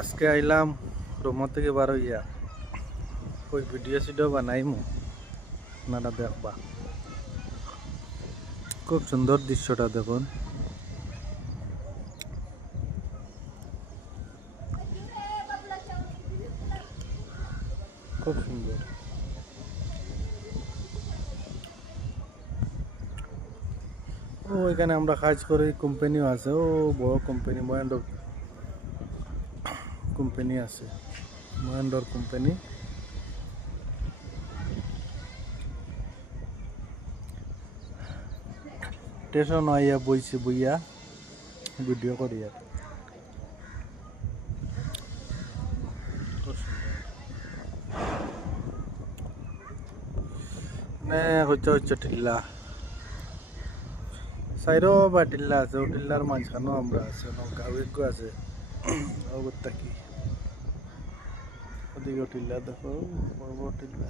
আজকে আইলাম রুম থেকে বার হইয়া ওই ভিডিও বানাইমু, আপনারা দেখবা। খুব সুন্দর দৃশ্যটা দেখুন। খুব সুন্দর। ও এখানে আমরা কাজ করি, কোম্পানিও আছে। ও বড় কোম্পানি, মহেন্দ্র কোম্পানি আছে, মহেন্দ্র কোম্পানি। স্টেশন আইয়া বইছি, বইয়া ভিডিও করি আর। হচ্ছে হচ্ছে টিল্লা সাইরো বা টিল্লা আছে, ও টিল্লার মাঝখানেও আমরা আছে, গাঁও আছে। অগত্যা কি ওদিকে টিল্লা দেখো, বড় বড় টিল্লা।